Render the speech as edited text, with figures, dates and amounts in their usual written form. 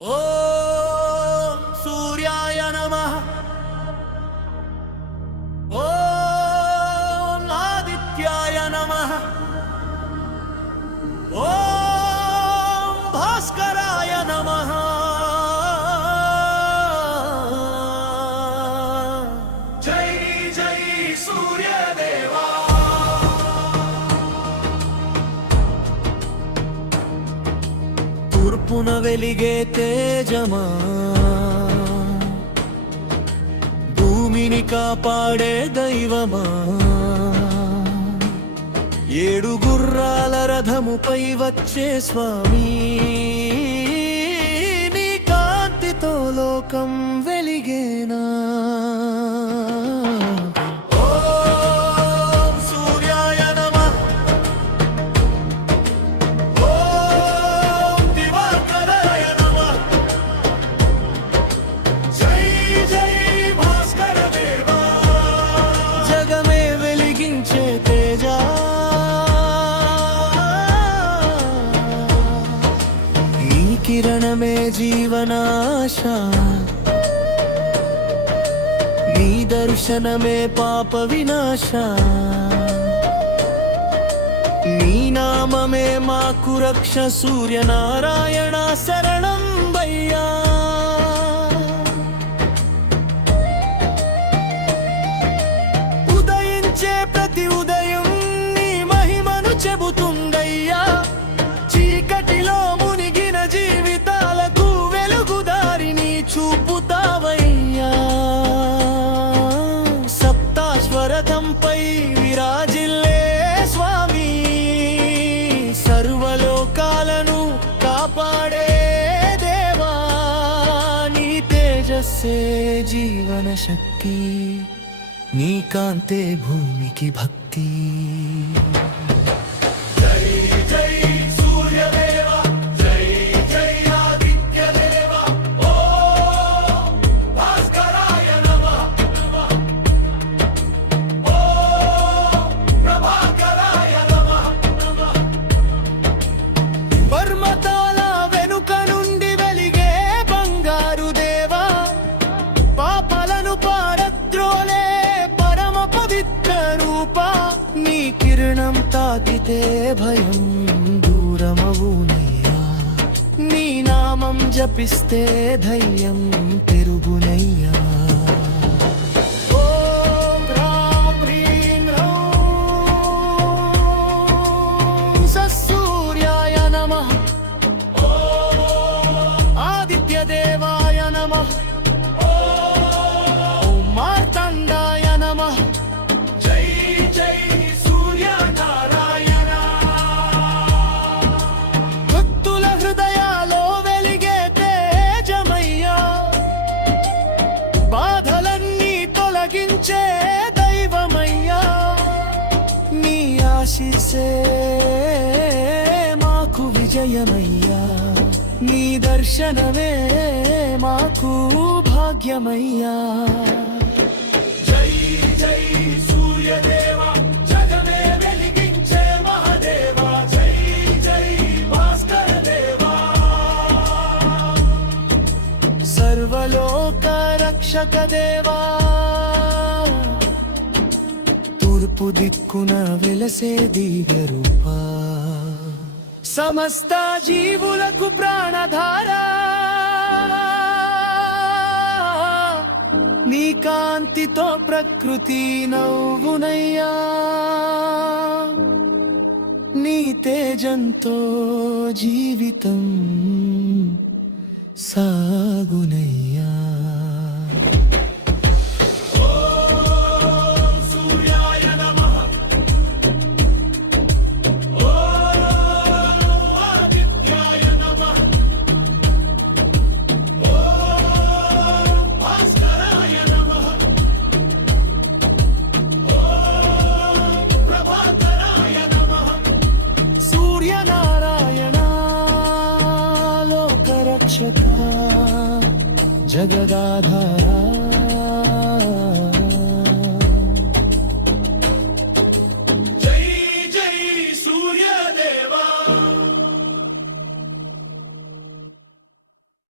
ఓం సూర్యాయ నమః. ఓం ఆదిత్యాయ నమః. ఓం భాస్కరాయ నమః. జై జై సూర్యదేవా. తూర్పున వెలిగే తేజమా, భూమిని కాపాడే దైవమా, ఏడు గుర్రాల రథముపై వచ్చే స్వామి, నీ కాంతితో లోకం వెలిగేనా. కిరణమే జీవనాశ, నీ దర్శనమే పాప వినాశ, నీ నామమే మాకు రక్ష. సూర్యనారాయణ శరణం వయ్యా. ఉదయించే ప్రతి ఉదయం నీ మహిమను చెబుతుందయ్యా. చీకటిలో మునిగిన జీవితాలకు వెలుగుదారిని చూపుతావయ్యా. సప్తాశ్వరథంపై విరాజిల్లే స్వామి, సర్వలోకాలను కాపాడే దేవా. నీ తేజస్సే జీవన శక్తి, నీ కాంతే భూమికి భక్తి. కిరణం తాకితే భయం దూరమవునయ్యా. నీ నామం జపిస్తే ధైర్యం పెరుగునయ్యా. ఓం రాం హ్రీం రౌం సూర్యాయ నమః. ఆదిత్య దేవాయ నమః. ఓం మార్తండాయ నమః. జై జై దైవమయ్యా. నీ ఆశీస్సే మాకు విజయమయ్యా. నీ దర్శనమే మాకు భాగ్యమయ్యా. జై జై సూర్యదేవా, జగమే వెలిగించే మహాదేవా. జై జై భాస్కర దేవా, సర్వలోక రక్షక దేవా. తూర్పు దిక్కున వెలసే దివ్య రూపా, సమస్త జీవులకు ప్రాణధారా. నీ కాంతితో ప్రకృతి నవ్వునయ్యా. నీ తేజంతో జీవితం సాగునయ్యా. జగదాధారా